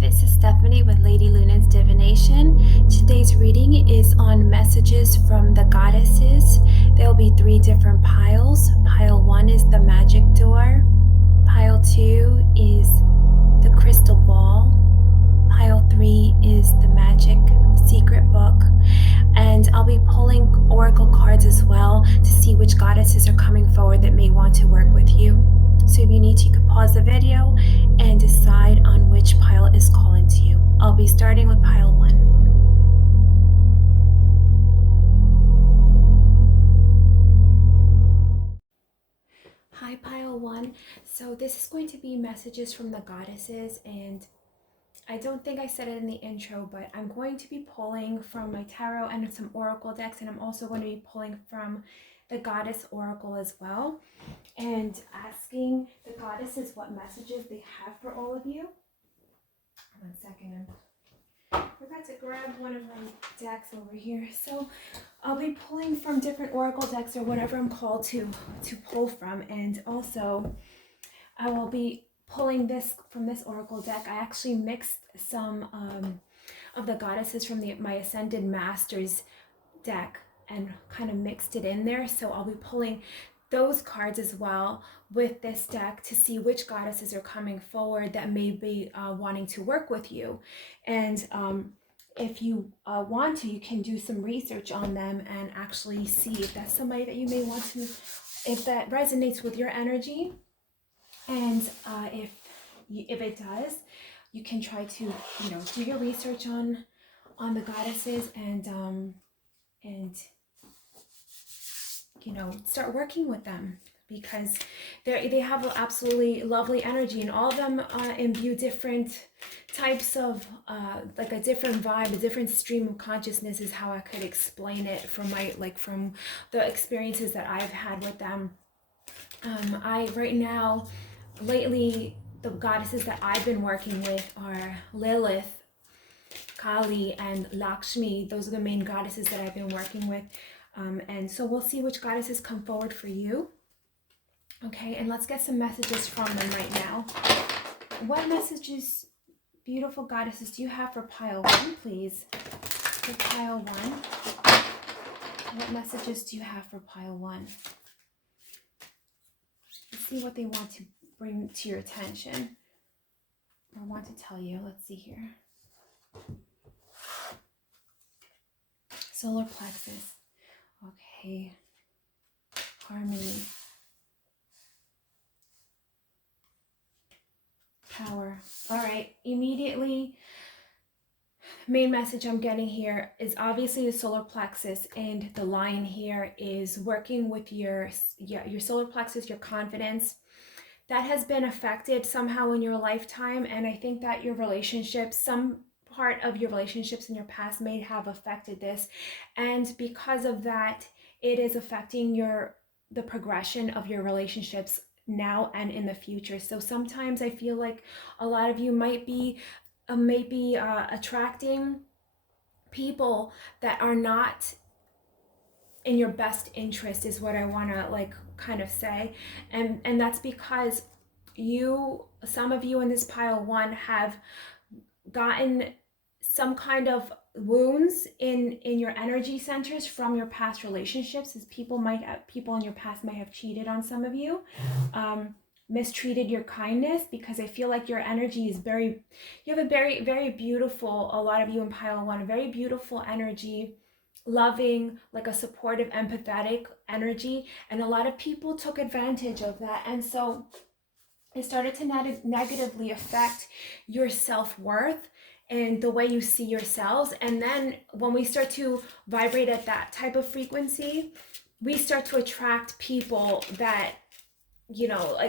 this is Stephanie with Lady Luna's Divination. Today's reading is on messages from the goddesses. There will be 3 different piles. Pile 1 is the magic door. Pile 2 is the crystal ball. Pile 3 is the magic secret book. And I'll be pulling oracle cards as well to see which goddesses are coming forward that may want to work with you. So if you need to, you can pause the video and decide on which pile is calling to you. I'll be starting with pile 1. Hi, pile 1. So this is going to be messages from the goddesses, and I don't think I said it in the intro, but I'm going to be pulling from my tarot and some oracle decks, and I'm also going to be pulling from the goddess oracle as well, and asking the goddesses what messages they have for all of you. 1 second, I forgot to grab one of my decks over here. So I'll be pulling from different oracle decks or whatever I'm called to pull from, and also I will be pulling this from this oracle deck. I actually mixed some of the goddesses from my Ascended Masters deck and kind of mixed it in there. So I'll be pulling those cards as well with this deck to see which goddesses are coming forward that may be wanting to work with you. And if you want to, you can do some research on them and actually see if that's somebody that you may want to, if that resonates with your energy. And if it does, you can try to, do your research on the goddesses and start working with them, because they have an absolutely lovely energy, and all of them imbue different types of like a different vibe, a different stream of consciousness is how I could explain it from from the experiences that I've had with them. Lately, the goddesses that I've been working with are Lilith, Kali, and Lakshmi. Those are the main goddesses that I've been working with. And so we'll see which goddesses come forward for you. Okay, and let's get some messages from them right now. What messages, beautiful goddesses, do you have for pile 1, please? For pile 1. What messages do you have for pile 1? Let's see what they want to bring to your attention or want to tell you. Let's see here. Solar plexus. Okay. Harmony. Power. All right. Immediately, main message I'm getting here is obviously the solar plexus, and the lion here is working with your solar plexus, your confidence. That has been affected somehow in your lifetime, and I think that your relationships, some part of your relationships in your past may have affected this, and because of that, it is affecting the progression of your relationships now and in the future. So sometimes I feel like a lot of you might be attracting people that are not in your best interest, is what I want to kind of say, and that's because some of you in this pile 1 have gotten some kind of wounds in your energy centers from your past relationships, as people in your past might have cheated on some of you, mistreated your kindness, because I feel like your energy is you have a very, very beautiful, a lot of you in pile 1, a very beautiful energy, loving, like a supportive, empathetic energy, and a lot of people took advantage of that, and so it started to negatively affect your self-worth and the way you see yourselves. And then when we start to vibrate at that type of frequency, we start to attract people that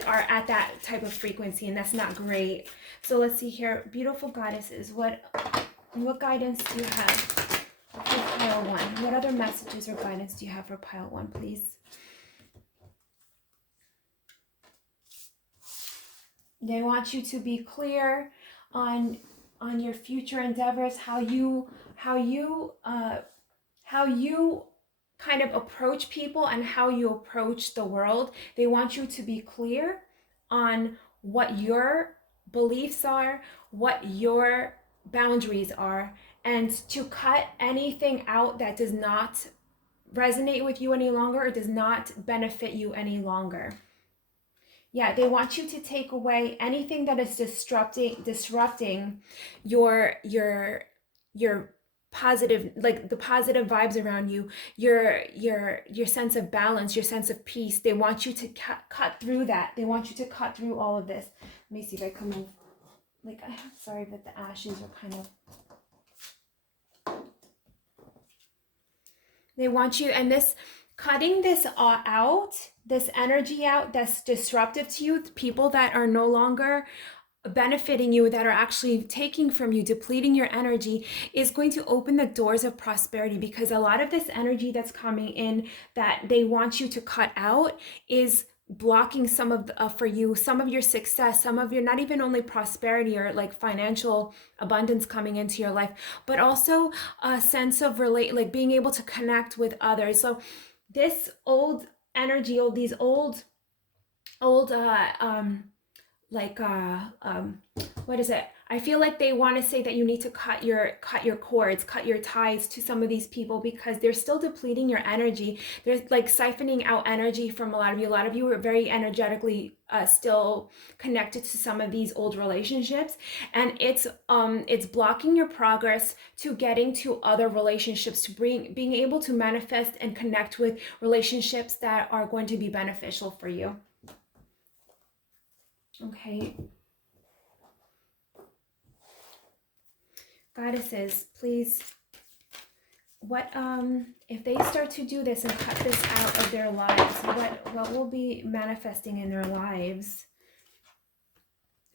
are at that type of frequency, and that's not great. So let's see here, beautiful goddesses, what guidance do you have for pile 1? What other messages or guidance do you have for pile 1, please? They want you to be clear on your future endeavors, how you kind of approach people and how you approach the world. They want you to be clear on what your beliefs are, what your boundaries are, and to cut anything out that does not resonate with you any longer or does not benefit you any longer. Yeah, they want you to take away anything that is disrupting your positive, like the positive vibes around you, your sense of balance, your sense of peace. They want you to cut through that. They want you to cut through all of this. Let me see if I can move. Like, I'm sorry that the ashes are kind of. They want you, and this cutting this out, this energy out that's disruptive to you, people that are no longer benefiting you, that are actually taking from you, depleting your energy, is going to open the doors of prosperity, because a lot of this energy that's coming in that they want you to cut out is blocking some of for you, some of your success, some of your, not even only prosperity or like financial abundance coming into your life, but also a sense of like being able to connect with others. So this old energy, these old what is it? I feel like they want to say that you need to cut your cords, cut your ties to some of these people, because they're still depleting your energy. They're like siphoning out energy from a lot of you. A lot of you are very energetically still connected to some of these old relationships, and it's blocking your progress to getting to other relationships, to being able to manifest and connect with relationships that are going to be beneficial for you. Okay. Goddesses, please, what if they start to do this and cut this out of their lives, what will be manifesting in their lives?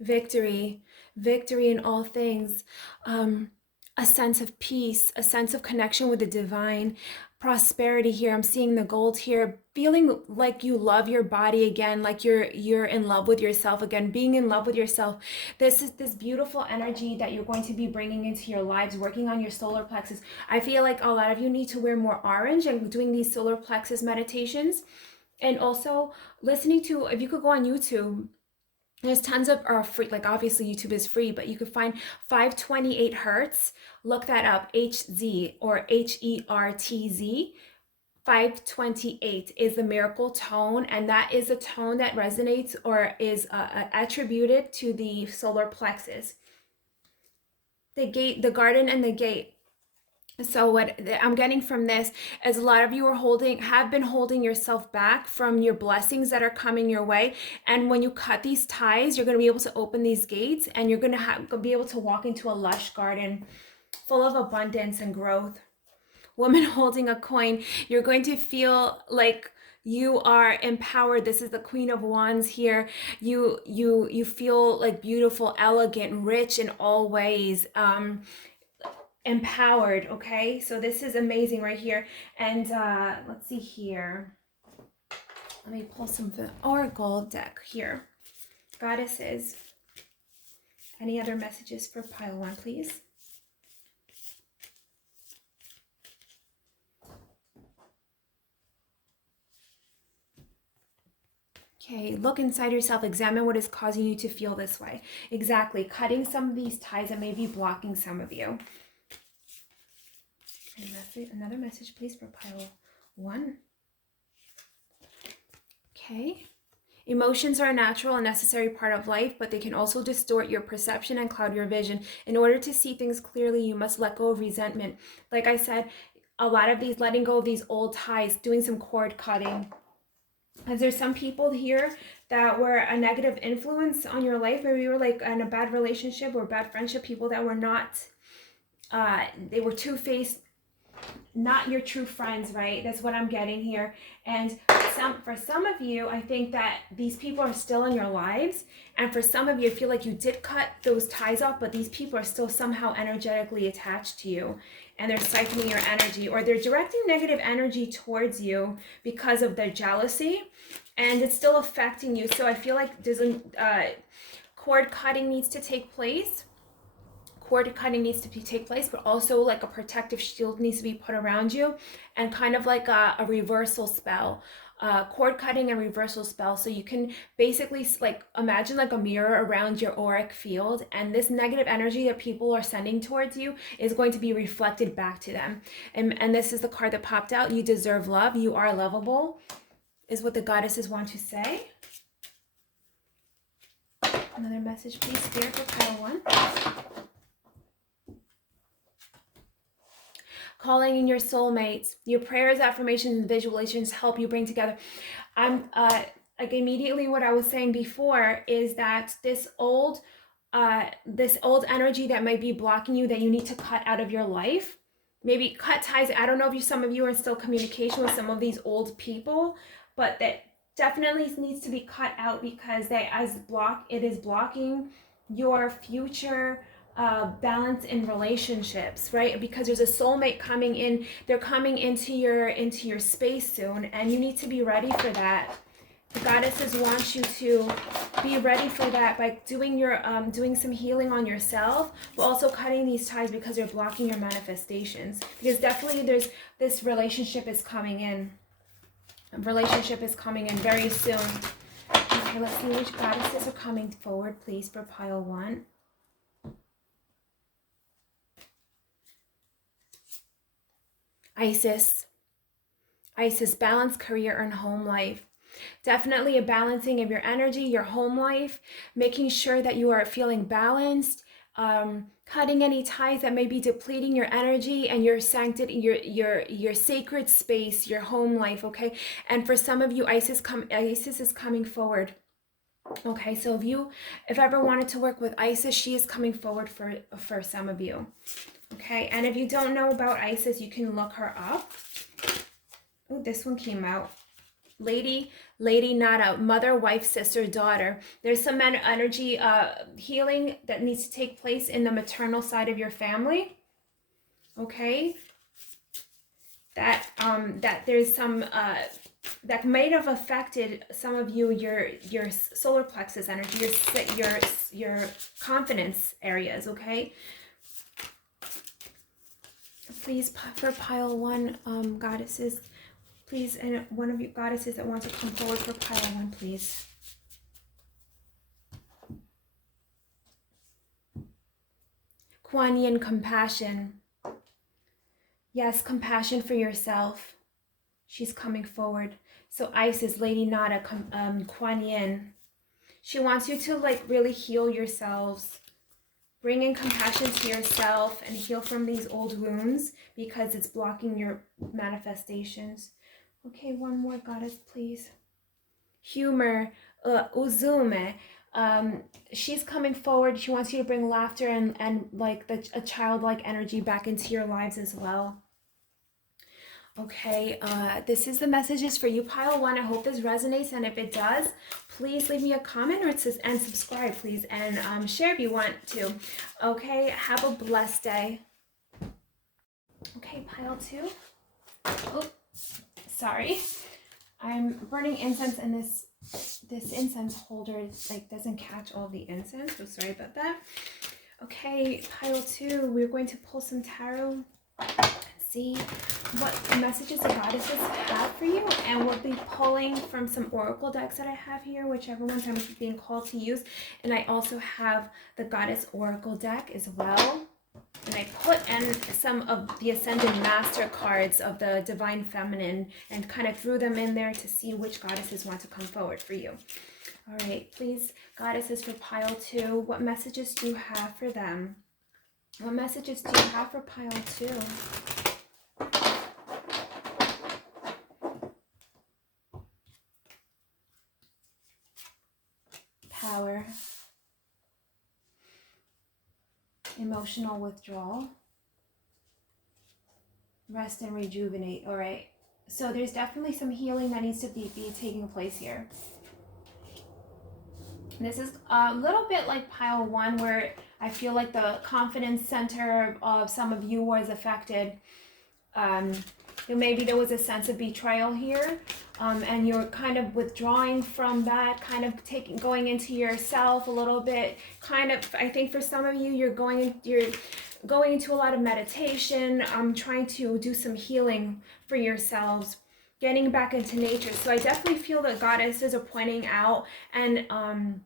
Victory in all things, a sense of peace, a sense of connection with the divine, prosperity here. I'm seeing the gold here, feeling like you love your body again, like you're in love with yourself again, being in love with yourself. This is this beautiful energy that you're going to be bringing into your lives, working on your solar plexus. I feel like a lot of you need to wear more orange and doing these solar plexus meditations, and also listening to, if you could go on YouTube, there's tons of free, like obviously YouTube is free, but you could find 528 hertz. Look that up, HZ or HERTZ. 528 is the miracle tone, and that is a tone that resonates or is attributed to the solar plexus. The gate, the garden, and the gate. So what I'm getting from this is a lot of you have been holding yourself back from your blessings that are coming your way. And when you cut these ties, you're going to be able to open these gates, and you're going to be able to walk into a lush garden full of abundance and growth. Woman holding a coin, you're going to feel like you are empowered. This is the Queen of Wands here. You feel like beautiful, elegant, rich in all ways. Empowered. Okay, so this is amazing right here. And let's see here, let me pull some of the oracle deck here. Goddesses, any other messages for pile 1, please? Okay, look inside yourself, examine what is causing you to feel this way. Exactly, cutting some of these ties that may be blocking some of you. Another message, please, for pile 1. Okay. Emotions are a natural and necessary part of life, but they can also distort your perception and cloud your vision. In order to see things clearly, you must let go of resentment. Like I said, a lot of these, letting go of these old ties, doing some cord cutting. As there's some people here that were a negative influence on your life. Maybe you were like in a bad relationship or bad friendship, people that were not, they were two-faced, not your true friends, right? That's what I'm getting here. And for some of you, I think that these people are still in your lives. And for some of you, I feel like you did cut those ties off, but these people are still somehow energetically attached to you. And they're siphoning your energy, or they're directing negative energy towards you because of their jealousy. And it's still affecting you. So I feel like there's a cord cutting needs to take place. Cord cutting needs to take place, but also like a protective shield needs to be put around you, and kind of like a reversal spell cord cutting and reversal spell. So you can basically like imagine like a mirror around your auric field, and this negative energy that people are sending towards you is going to be reflected back to them. And this is the card that popped out. You deserve love. You are lovable, is what the goddesses want to say. Another message, please, Spirit, for pile 1. Calling in your soulmates. Your prayers, affirmations, and visualizations help you bring together. Like immediately what I was saying before is that this old energy that might be blocking you, that you need to cut out of your life. Maybe cut ties. I don't know if some of you are in still communication with some of these old people, but that definitely needs to be cut out, because it is blocking your future balance in relationships, right? Because there's a soulmate coming in. They're coming into your space soon, and you need to be ready for that. The goddesses want you to be ready for that by doing some healing on yourself, but also cutting these ties because they're blocking your manifestations. Because definitely this relationship is coming in. A relationship is coming in very soon. Okay, let's see which goddesses are coming forward, please, for pile 1. Isis, balance, career, and home life. Definitely a balancing of your energy, your home life, making sure that you are feeling balanced, cutting any ties that may be depleting your energy and your sanctity, your sacred space, your home life, okay? And for some of you, Isis is coming forward. Okay, so if ever wanted to work with Isis, she is coming forward for some of you. Okay, and if you don't know about Isis, you can look her up. Oh, this one came out. Lady Nada, mother, wife, sister, daughter. There's some energy healing that needs to take place in the maternal side of your family. Okay, that there's some that might have affected some of you, your solar plexus energy, your confidence areas. Okay. Please, for pile 1, goddesses, please, and one of you goddesses that want to come forward for pile 1, please. Kuan Yin, compassion. Yes, compassion for yourself. She's coming forward. So Isis, Lady Nada, Kuan Yin. She wants you to like really heal yourselves. Bring in compassion to yourself and heal from these old wounds, because it's blocking your manifestations. Okay, one more goddess, please. Humor, Uzume. She's coming forward. She wants you to bring laughter and like a childlike energy back into your lives as well. Okay, this is the messages for you, pile 1. I hope this resonates, and if it does, please leave me a comment and subscribe, please, and share if you want to. Okay, have a blessed day. Okay, pile 2. Oh, sorry. I'm burning incense, and this incense holder like doesn't catch all the incense, so sorry about that. Okay, pile 2. We're going to pull some tarot. See what messages the goddesses have for you, and we'll be pulling from some oracle decks that I have here, whichever ones I'm being called to use. And I also have the goddess oracle deck as well, and I put in some of the ascended master cards of the divine feminine and kind of threw them in there to see which goddesses want to come forward for you. All right, please, goddesses, for pile 2, what messages do you have for them? What messages do you have for pile 2? Power, emotional withdrawal, rest and rejuvenate. All right, so there's definitely some healing that needs to be taking place here. This is a little bit like pile 1, where I feel like the confidence center of some of you was affected. Maybe there was a sense of betrayal here, and you're kind of withdrawing from that, kind of going into yourself a little bit. Kind of, I think for some of you, you're going into a lot of meditation, trying to do some healing for yourselves, getting back into nature. So I definitely feel that goddesses are pointing out and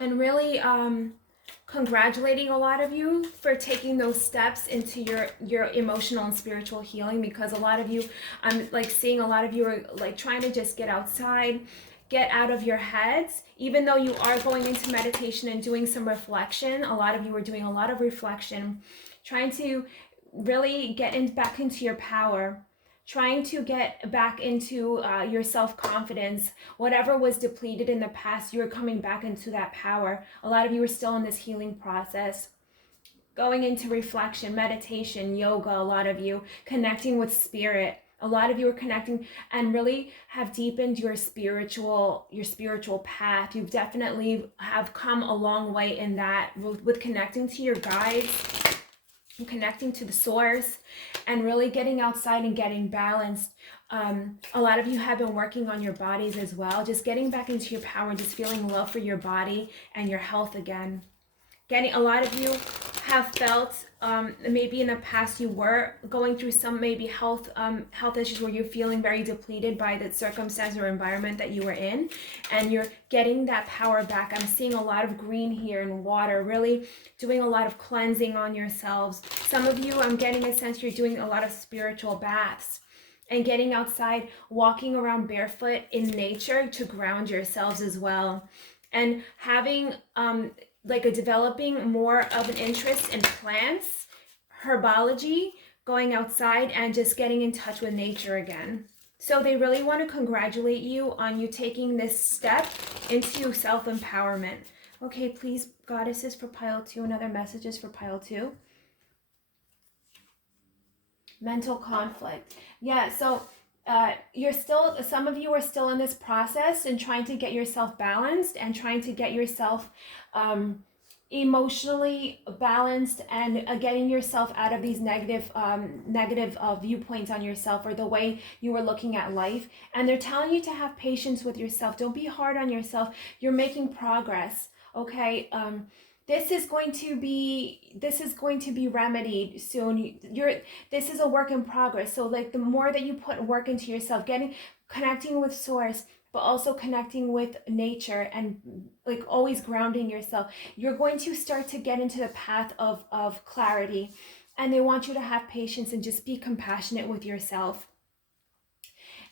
really congratulating a lot of you for taking those steps into your emotional and spiritual healing, because a lot of you, I'm like seeing a lot of you are like trying to just get outside, get out of your heads. Even though you are going into meditation and doing some reflection, a lot of you are doing a lot of reflection, trying to really get back into your power, trying to get back into your self-confidence. Whatever was depleted in the past, you're coming back into that power. A lot of you are still in this healing process, going into reflection, meditation, yoga, a lot of you connecting with spirit. A lot of you are connecting and really have deepened your spiritual path. You've definitely have come a long way in that with connecting to your guides, connecting to the source, and really getting outside and getting balanced. A lot of you have been working on your bodies as well, just getting back into your power and just feeling love for your body and your health again. A lot of you have felt maybe in the past you were going through some maybe health issues where you're feeling very depleted by the circumstance or environment that you were in, and you're getting that power back. I'm seeing a lot of green here and water, really doing a lot of cleansing on yourselves. Some of you, I'm getting a sense you're doing a lot of spiritual baths and getting outside, walking around barefoot in nature to ground yourselves as well, and having developing more of an interest in plants, herbology, going outside and just getting in touch with nature again. So they really want to congratulate you on you taking this step into self-empowerment. Okay, please, goddesses, for pile 2, another messages for pile 2. Mental conflict. Yeah, so some of you are still in this process and trying to get yourself balanced and trying to get yourself emotionally balanced and getting yourself out of these negative viewpoints on yourself or the way you were looking at life. And they're telling you to have patience with yourself. Don't be hard on yourself. You're making progress. Okay. This is going to be remedied soon. This is a work in progress. So like the more that you put work into yourself, connecting with source, but also connecting with nature and like always grounding yourself, you're going to start to get into the path of clarity. And they want you to have patience and just be compassionate with yourself.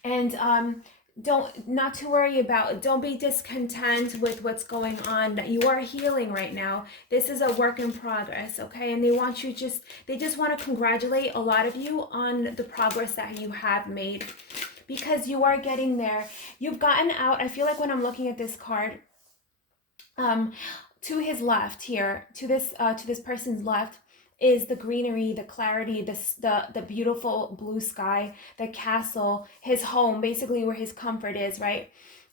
And don't be discontent with what's going on. That you are healing right now. This is a work in progress, okay? And they just want to congratulate a lot of you on the progress that you have made, because you are getting there. You've gotten out. I feel like when I'm looking at this card, to his left here, to this person's left, is the greenery, the clarity, the beautiful blue sky, the castle, his home, basically where his comfort is, right?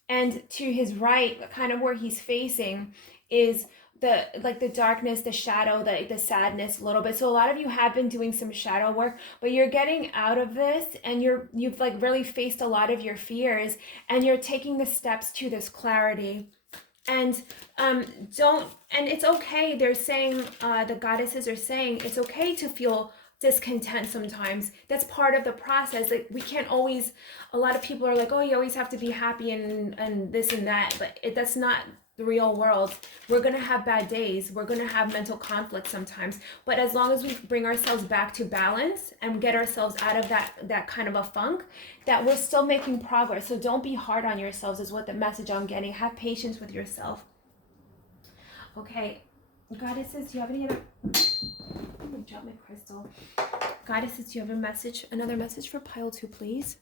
And to his right, kind of where he's facing, is the darkness, the shadow, the sadness a little bit. So a lot of you have been doing some shadow work, but you're getting out of this, and you've like really faced a lot of your fears, and you're taking the steps to this clarity. And it's okay. They're saying, the goddesses are saying it's okay to feel discontent sometimes. That's part of the process. Like we can't always, a lot of people are like, oh, you always have to be happy and this and that, but that's not the real world. We're going to have bad days. We're going to have mental conflict sometimes, but as long as we bring ourselves back to balance and get ourselves out of that kind of a funk, that we're still making progress. So don't be hard on yourselves is what the message I'm getting. Have patience with yourself. Okay, goddesses, do you have any other... I'm gonna drop my crystal. Goddesses, do you have another message for pile 2, please?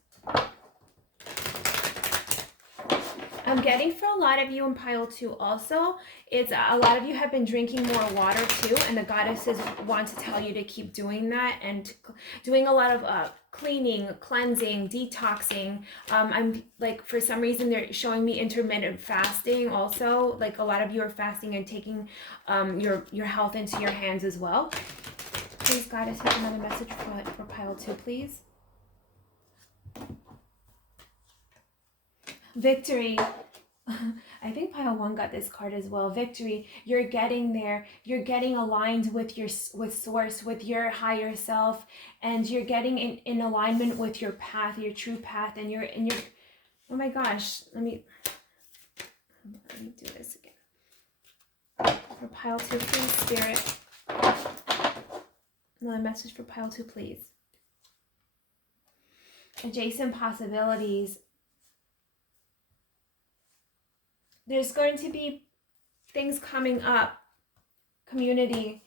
I'm getting for a lot of you in pile 2 also, it's a lot of you have been drinking more water too, and the goddesses want to tell you to keep doing that and doing a lot of cleaning, cleansing, detoxing. I'm like, for some reason they're showing me intermittent fasting also. Like a lot of you are fasting and taking your health into your hands as well. Please, goddess, have another message for pile 2, please. Victory. I think pile 1 got this card as well. Victory. You're getting there. You're getting aligned with source, with your higher self, and you're getting in alignment with your path, your true path, and you're oh my gosh, let me do this again. For pile 2, please, Spirit. Another message for pile 2, please. Adjacent possibilities. There's going to be things coming up. Community.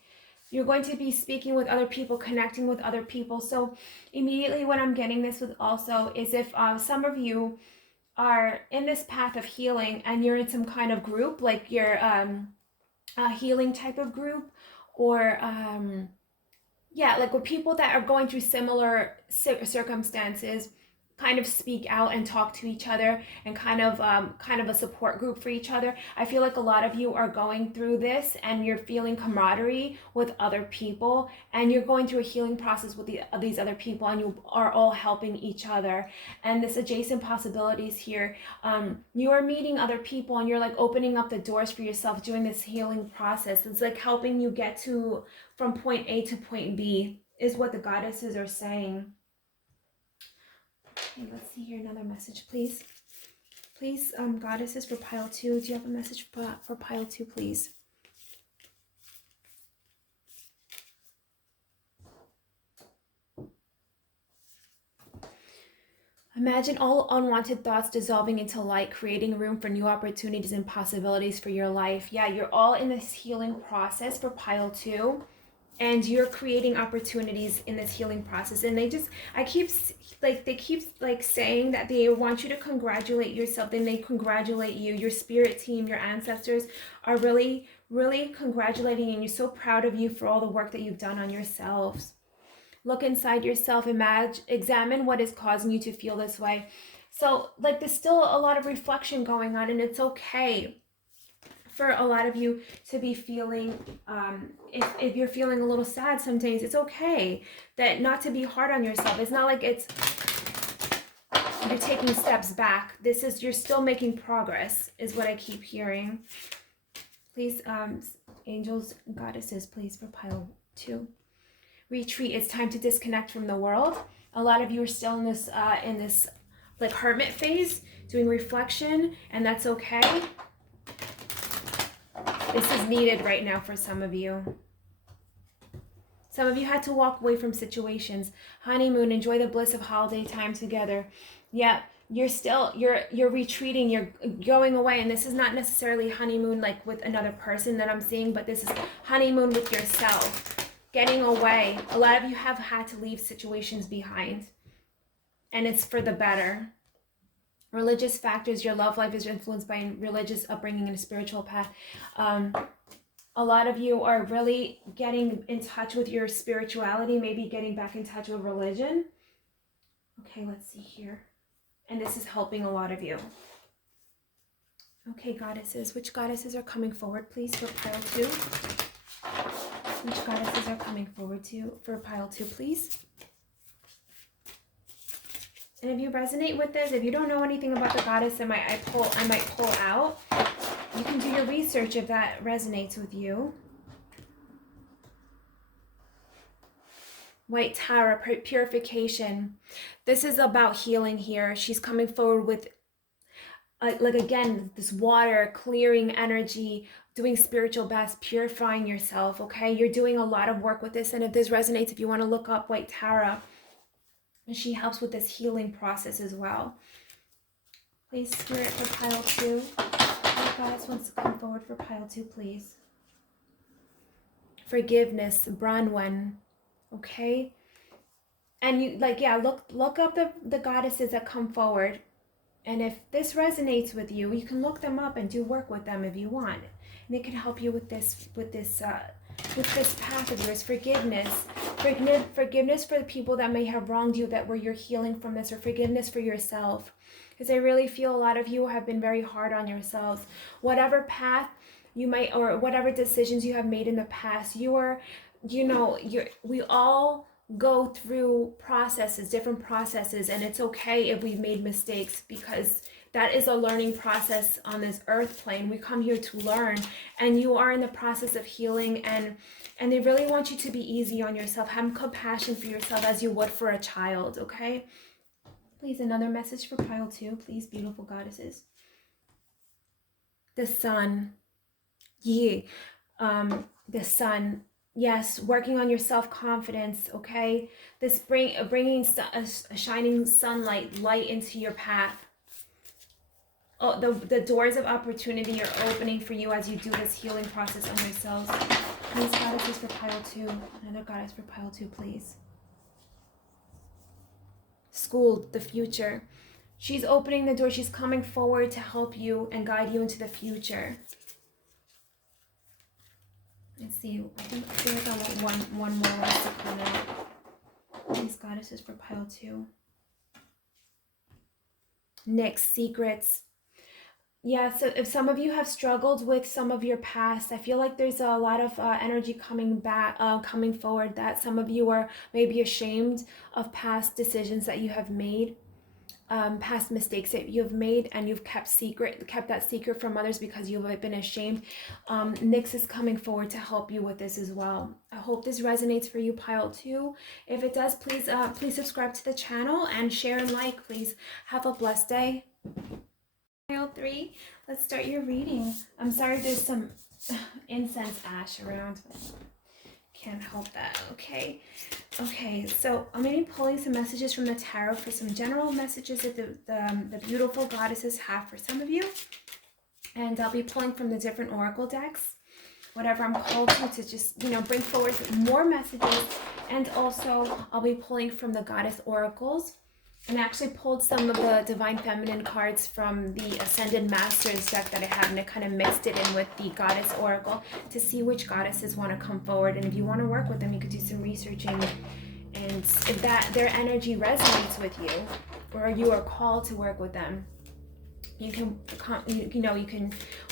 You're going to be speaking with other people, connecting with other people. So immediately what I'm getting this with also is if some of you are in this path of healing and you're in some kind of group, like you're a healing type of group, or yeah, like with people that are going through similar circumstances, kind of speak out and talk to each other, and kind of a support group for each other. I feel like a lot of you are going through this and you're feeling camaraderie with other people, and you're going through a healing process with these other people, and you are all helping each other. And this adjacent possibilities here, you are meeting other people and you're like opening up the doors for yourself during this healing process. It's like helping you get to from point A to point B is what the goddesses are saying. Okay, let's see here, another message, please. Please, goddesses, for pile 2. Do you have a message for pile 2, please? Imagine all unwanted thoughts dissolving into light, creating room for new opportunities and possibilities for your life. Yeah, you're all in this healing process for pile 2. And you're creating opportunities in this healing process. And they keep saying that they want you to congratulate yourself. And they congratulate you. Your spirit team, your ancestors are really, really congratulating you. And you're so proud of you for all the work that you've done on yourselves. Look inside yourself. Examine what is causing you to feel this way. So like there's still a lot of reflection going on, and it's okay for a lot of you to be feeling, if you're feeling a little sad some days, it's okay that not to be hard on yourself. It's not like you're taking steps back. You're still making progress, is what I keep hearing. Please, angels, goddesses, please, for pile 2. Retreat. It's time to disconnect from the world. A lot of you are still in this like hermit phase, doing reflection, and that's okay. This is needed right now for some of you. Some of you had to walk away from situations. Honeymoon, enjoy the bliss of holiday time together. Yeah, you're retreating, you're going away, and this is not necessarily honeymoon like with another person that I'm seeing, but this is honeymoon with yourself, getting away. A lot of you have had to leave situations behind, and it's for the better. Religious factors, your love life is influenced by religious upbringing and a spiritual path. A lot of you are really getting in touch with your spirituality, maybe getting back in touch with religion. Okay, let's see here. And this is helping a lot of you. Okay, goddesses. Which goddesses are coming forward, please, for pile 2? Which goddesses are coming forward for pile 2, please? And if you resonate with this, if you don't know anything about the goddess I might pull out, you can do your research if that resonates with you. White Tower, purification. This is about healing here. She's coming forward with, like again, this water, clearing energy, doing spiritual baths, purifying yourself, okay? You're doing a lot of work with this. And if this resonates, if you want to look up White Tower, and she helps with this healing process as well. Please, Spirit, for pile 2. The goddess wants to come forward for pile 2, please. Forgiveness, Bronwyn. Okay? And you, like, yeah, look up the goddesses that come forward. And if this resonates with you, you can look them up and do work with them if you want. And it can help you with this path of yours. Forgiveness for the people that may have wronged you, that where you're healing from this, or forgiveness for yourself, because I really feel a lot of you have been very hard on yourselves. Whatever path you might, or whatever decisions you have made in the past, we all go through processes, different processes, and it's okay if we've made mistakes, because that is a learning process on this earth plane. We come here to learn, and you are in the process of healing, and they really want you to be easy on yourself. Have compassion for yourself as you would for a child, okay? Please, another message for pile 2, please, beautiful goddesses. The sun. Yeah. The sun. Yes, working on your self-confidence, okay? This bringing a shining sunlight, light into your path. Oh, the doors of opportunity are opening for you as you do this healing process on yourselves. Please, goddesses for pile 2. Another goddess for pile 2, please. School, the future. She's opening the door. She's coming forward to help you and guide you into the future. Let's see. I feel like I want one more last to come out. These goddesses for pile 2. Next, secrets. Yeah, so if some of you have struggled with some of your past, I feel like there's a lot of energy coming forward, that some of you are maybe ashamed of past decisions that you have made. Past mistakes that you have made, and you've kept that secret from others because you've been ashamed. Nyx is coming forward to help you with this as well. I hope this resonates for you, pile 2. If it does, please subscribe to the channel and share and like. Please have a blessed day. Pile 3, let's start your reading. I'm sorry there's some incense ash around, but can't help that. Okay, so I'm going to be pulling some messages from the tarot for some general messages that the beautiful goddesses have for some of you, and I'll be pulling from the different oracle decks, whatever I'm called to just, bring forward more messages. And also I'll be pulling from the goddess oracles, and I actually pulled some of the Divine Feminine cards from the Ascended Masters deck that I have, and I kind of mixed it in with the Goddess Oracle to see which goddesses want to come forward. And if you want to work with them, you could do some researching. And if their energy resonates with you, or you are called to work with them, you can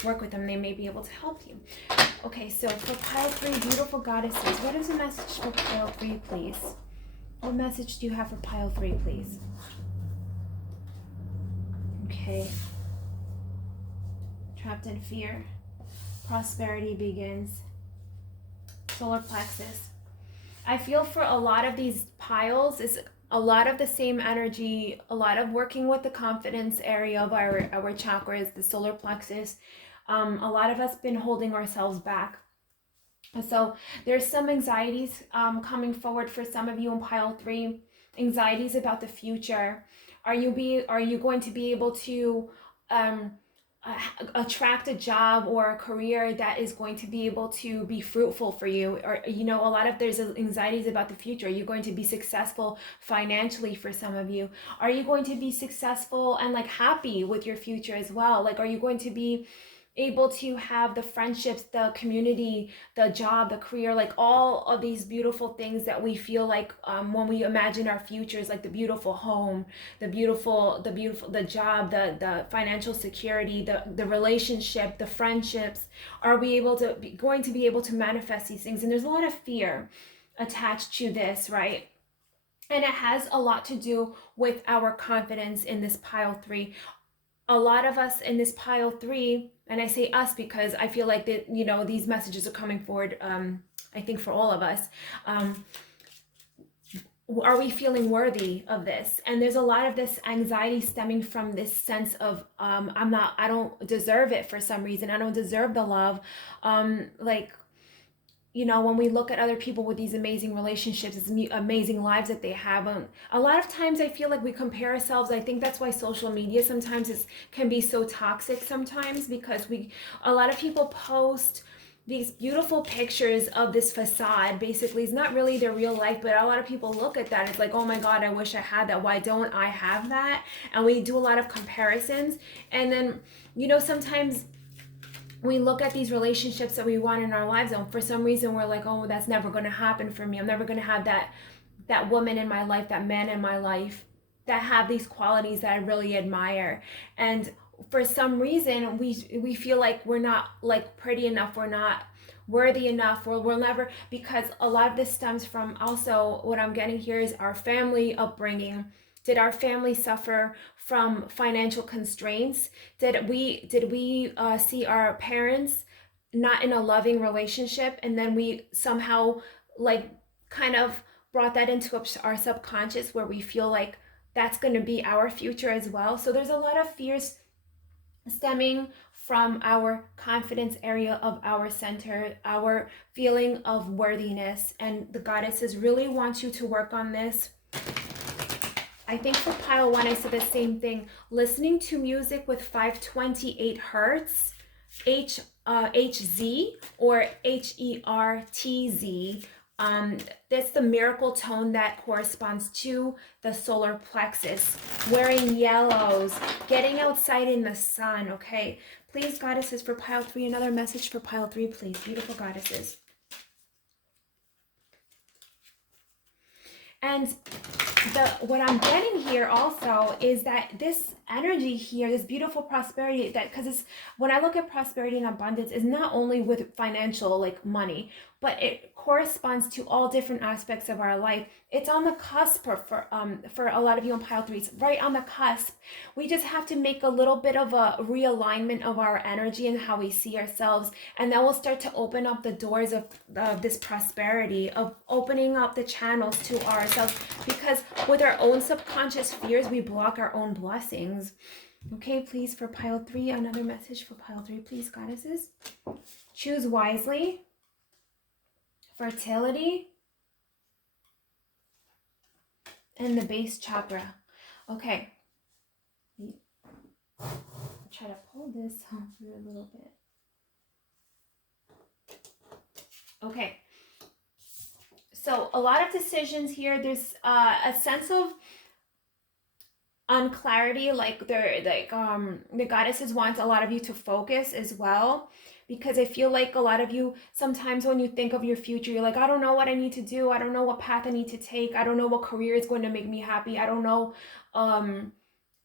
work with them. They may be able to help you. Okay, so for pile 3, beautiful goddesses, what is the message for pile 3, please? What message do you have for pile 3, please? Okay. Trapped in fear. Prosperity begins. Solar plexus. I feel for a lot of these piles is a lot of the same energy, a lot of working with the confidence area of our chakras, the solar plexus. A lot of us been holding ourselves back. So there's some anxieties coming forward for some of you in pile 3. Anxieties about the future. Are you going to be able to attract a job or a career that is going to be able to be fruitful for you? Or a lot of there's anxieties about the future. Are you going to be successful financially for some of you? Are you going to be successful and happy with your future as well? Are you going to be able to have the friendships, the community, the job, the career, all of these beautiful things that we feel when we imagine our futures, the beautiful home, the job, the financial security, the relationship, the friendships. Are we going to be able to manifest these things? And there's a lot of fear attached to this, right? And it has a lot to do with our confidence in this pile 3. A lot of us in this pile 3, and I say us because I feel like that, these messages are coming forward, I think for all of us. Are we feeling worthy of this? And there's a lot of this anxiety stemming from this sense of, I don't deserve it for some reason. I don't deserve the love. When we look at other people with these amazing relationships, these amazing lives that they have, a lot of times I feel like we compare ourselves. I think that's why social media sometimes can be so toxic sometimes, because a lot of people post these beautiful pictures of this facade. Basically, it's not really their real life, but a lot of people look at that. It's like, oh my God, I wish I had that. Why don't I have that? And we do a lot of comparisons. And then, sometimes we look at these relationships that we want in our lives, and for some reason we're like, oh, that's never going to happen for me. I'm never going to have that woman in my life, that man in my life that have these qualities that I really admire. And for some reason we feel like we're not pretty enough, we're not worthy enough, or we'll never, because a lot of this stems from also what I'm getting here is our family upbringing, Did our family suffer from financial constraints? Did we see our parents not in a loving relationship, and then we somehow like kind of brought that into our subconscious, where we feel like that's going to be our future as well? So there's a lot of fears stemming from our confidence area of our center, our feeling of worthiness, and the goddesses really want you to work on this. I think for pile 1, I said the same thing. Listening to music with 528 hertz, HZ or HERTZ. That's the miracle tone that corresponds to the solar plexus. Wearing yellows, getting outside in the sun, okay? Please, goddesses, for pile 3, another message for pile 3, please. Beautiful goddesses. And what I'm getting here also is that this energy here, this beautiful prosperity, that because when I look at prosperity and abundance, is not only with financial like money, but it corresponds to all different aspects of our life. It's on the cusp for a lot of you on pile 3. It's right on the cusp. We just have to make a little bit of a realignment of our energy and how we see ourselves, and that will start to open up the doors of this prosperity, of opening up the channels to ourselves, because with our own subconscious fears, we block our own blessings. Okay, please, for pile 3, another message for pile 3, please, goddesses. Choose wisely. Fertility. And the base chakra. Okay. I'll try to pull this through a little bit. Okay. So a lot of decisions here. There's a sense of unclarity, like the goddesses want a lot of you to focus as well, because I feel like a lot of you, sometimes when you think of your future, you're like, I don't know what I need to do, I don't know what path I need to take, I don't know what career is going to make me happy, I don't know.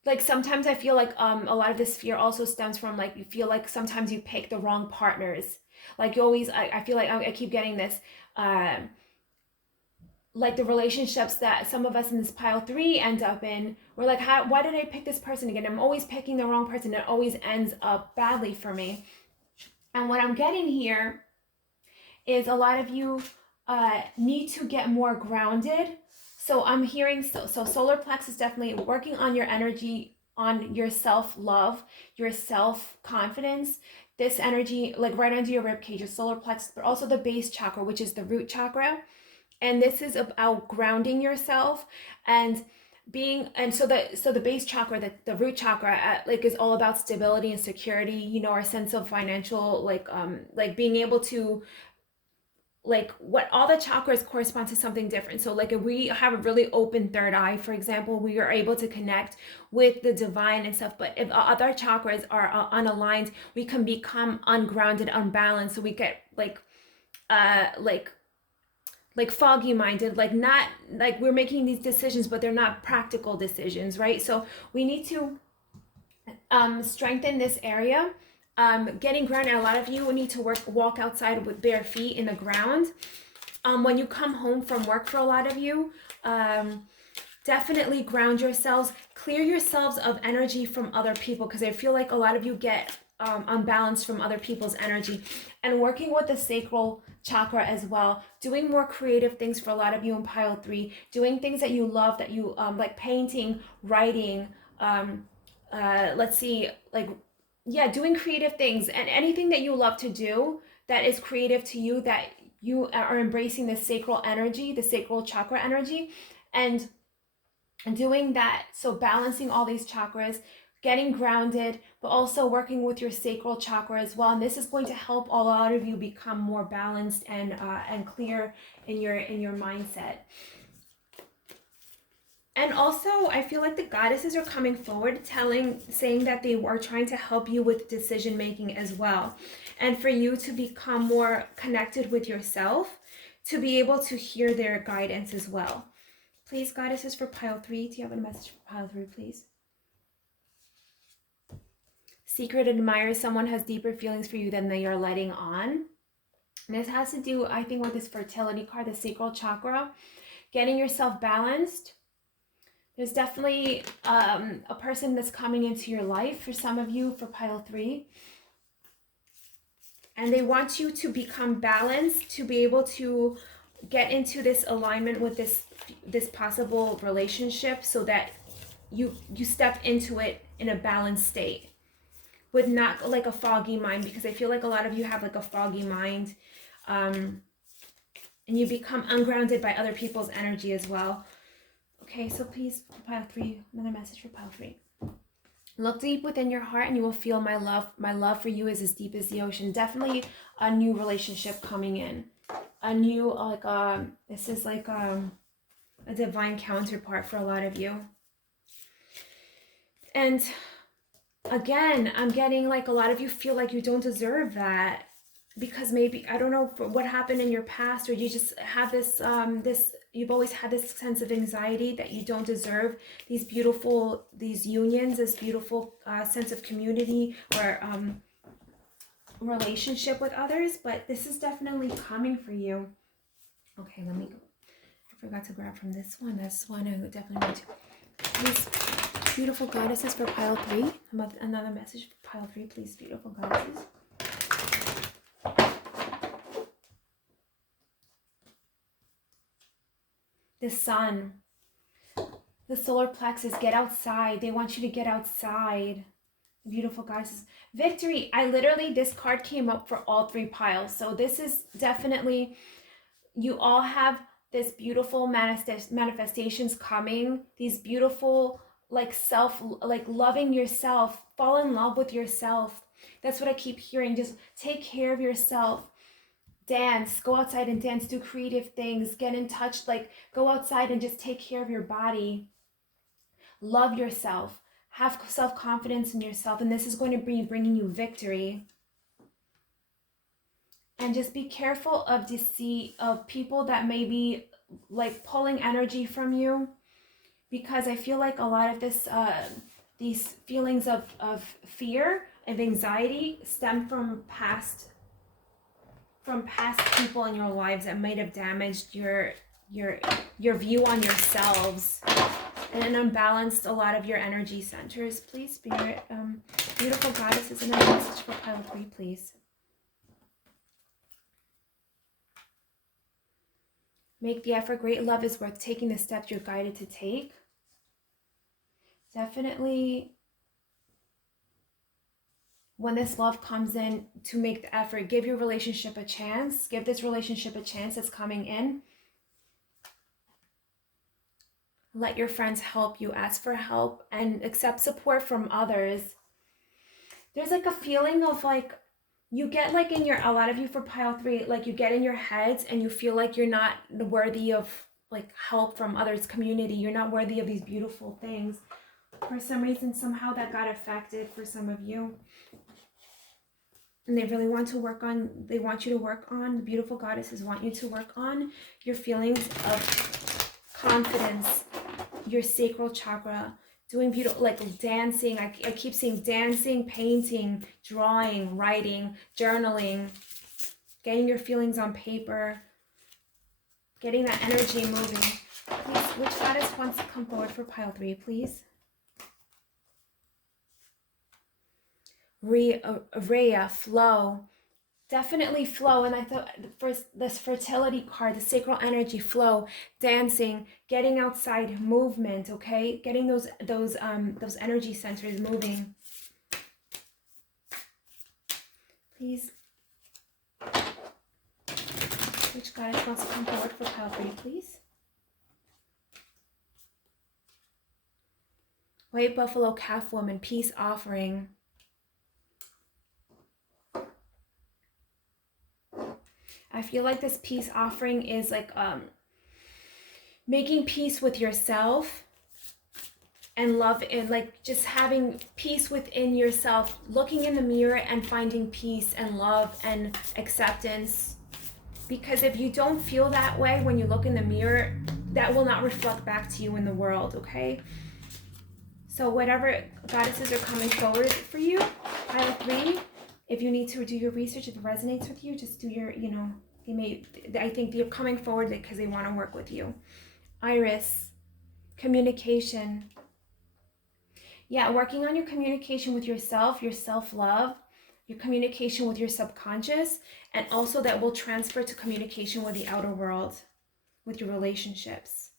Like sometimes I feel like a lot of this fear also stems from like you feel like sometimes you pick the wrong partners. Like you always, I feel like I keep getting this like the relationships that some of us in this pile 3 end up in, we're like, why did I pick this person again? I'm always picking the wrong person. It always ends up badly for me. And what I'm getting here is a lot of you need to get more grounded. So I'm hearing, so solar plex is definitely working on your energy, on your self-love, your self-confidence. This energy, like right under your rib cage, your solar plex, but also the base chakra, which is the root chakra. And this is about grounding yourself and being, and so the base chakra, the root chakra, like is all about stability and security, you know, our sense of financial, like being able to, like what all the chakras correspond to something different. So like if we have a really open third eye, for example, we are able to connect with the divine and stuff. But if other chakras are unaligned, we can become ungrounded, unbalanced. So we get like foggy minded, like not like we're making these decisions, but they're not practical decisions, right? So we need to strengthen this area. Getting grounded. A lot of you need to walk outside with bare feet in the ground. When you come home from work, for a lot of you, definitely ground yourselves, clear yourselves of energy from other people, because I feel like a lot of you get unbalanced from other people's energy. And working with the sacral chakra as well, doing more creative things for a lot of you in pile 3, doing things that you love, that you like painting, writing, let's see, like, yeah, doing creative things, and anything that you love to do that is creative to you, that you are embracing the sacral energy, the sacral chakra energy, and doing that. So balancing all these chakras, getting grounded, but also working with your sacral chakra as well. And this is going to help a lot of you become more balanced and clear in your mindset. And also, I feel like the goddesses are coming forward, saying that they are trying to help you with decision making as well, and for you to become more connected with yourself, to be able to hear their guidance as well. Please, goddesses, for pile 3, do you have a message for pile 3, please? Secret admirer, someone has deeper feelings for you than they are letting on. And this has to do, I think, with this fertility card, the sacral chakra, getting yourself balanced, There's definitely a person that's coming into your life for some of you for pile 3. And they want you to become balanced, to be able to get into this alignment with this possible relationship, so that you step into it in a balanced state with not like a foggy mind, because I feel like a lot of you have like a foggy mind, and you become ungrounded by other people's energy as well. Okay, so please, pile 3, another message for pile 3. Look deep within your heart and you will feel my love. My love for you is as deep as the ocean. Definitely a new relationship coming in. A new, like, this is like a divine counterpart for a lot of you. And again, I'm getting like a lot of you feel like you don't deserve that, because maybe, I don't know what happened in your past, or you just have this, you've always had this sense of anxiety that you don't deserve these unions, this beautiful sense of community or relationship with others. But this is definitely coming for you. Okay, let me go. I forgot to grab from this one. This one I definitely want to. These beautiful goddesses for pile 3. Another message for pile 3, please, beautiful goddesses. The sun, the solar plexus, get outside. They want you to get outside. Beautiful goddesses. Victory. This card came up for all 3 piles. So this is definitely, you all have this beautiful manifestations coming. These beautiful, like loving yourself. Fall in love with yourself. That's what I keep hearing. Just take care of yourself. Dance, go outside and dance, do creative things, get in touch, like go outside and just take care of your body. Love yourself, have self-confidence in yourself, and this is going to be bringing you victory. And just be careful of deceit, of people that may be like pulling energy from you, because I feel like a lot of this, these feelings of fear, of anxiety stem from past people in your lives that might have damaged your view on yourselves and unbalanced a lot of your energy centers. Please, Spirit, beautiful goddesses, and a message for pile 3, please. Make the effort. Great love is worth taking the steps you're guided to take. Definitely, when this love comes in, to make the effort, give your relationship a chance. Give this relationship a chance that's coming in. Let your friends help you. Ask for help and accept support from others. There's like a feeling of like, you get like in your, a lot of you for pile 3, like you get in your heads and you feel like you're not worthy of like help from others, community. You're not worthy of these beautiful things. For some reason, somehow that got affected for some of you. And they really want to work on, they want you to work on, the beautiful goddesses want you to work on your feelings of confidence, your sacral chakra, doing beautiful, like dancing. I keep seeing dancing, painting, drawing, writing, journaling, getting your feelings on paper, getting that energy moving. Please, which goddess wants to come forward for pile 3, please? Rhea, flow. Definitely flow. And I thought for this fertility card, the sacral energy, flow, dancing, getting outside, movement, okay? Getting those energy centers moving. Please. Which goddess wants to come forward for pile 3, please? White buffalo calf woman, peace offering. I feel like this peace offering is like making peace with yourself and love, and like just having peace within yourself, looking in the mirror and finding peace and love and acceptance. Because if you don't feel that way when you look in the mirror, that will not reflect back to you in the world, okay? So whatever goddesses are coming forward for you, pile 3, if you need to do your research, if it resonates with you, just do your, I think they're coming forward because they want to work with you. Iris, Communication. Yeah, working on your communication with yourself, your self-love, your communication with your subconscious, and also that will transfer to communication with the outer world, with your relationships.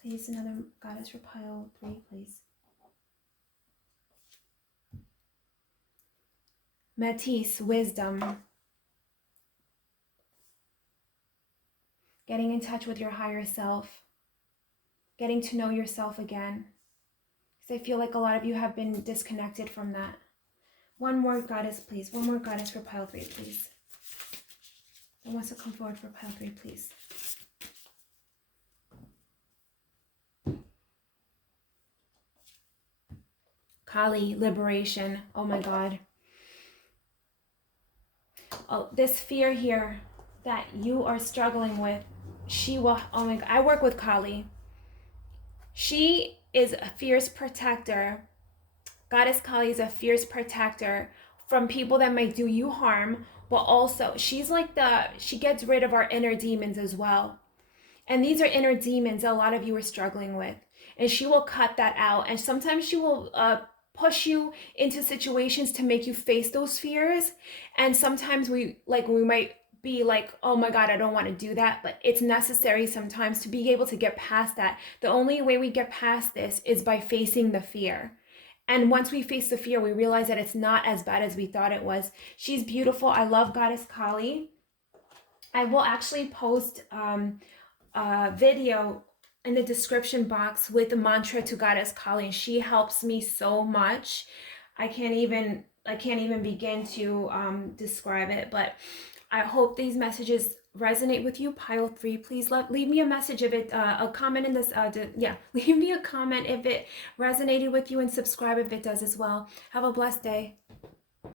Please, another goddess for pile 3, please. Matisse, wisdom. Getting in touch with your higher self. Getting to know yourself again. Because I feel like a lot of you have been disconnected from that. One more goddess, please. One more goddess for pile 3, please. Who wants to come forward for pile 3, please? Kali, liberation. Oh my God. Oh, this fear here that you are struggling with, she will, oh my God, I work with Kali. She is a fierce protector. Goddess Kali is a fierce protector from people that might do you harm, but also she's like she gets rid of our inner demons as well. And these are inner demons a lot of you are struggling with. And she will cut that out. And sometimes she will push you into situations to make you face those fears. And sometimes we might be like, oh my God, I don't want to do that. But it's necessary sometimes to be able to get past that. The only way we get past this is by facing the fear. And once we face the fear, we realize that it's not as bad as we thought it was. She's beautiful. I love Goddess Kali. I will actually post video in the description box with the mantra to Goddess Kali, and she helps me so much. I can't even begin to describe it, but I hope these messages resonate with you. Pile 3, please leave me a message if it a comment in this leave me a comment if it resonated with you, and subscribe if it does as well. Have a blessed day.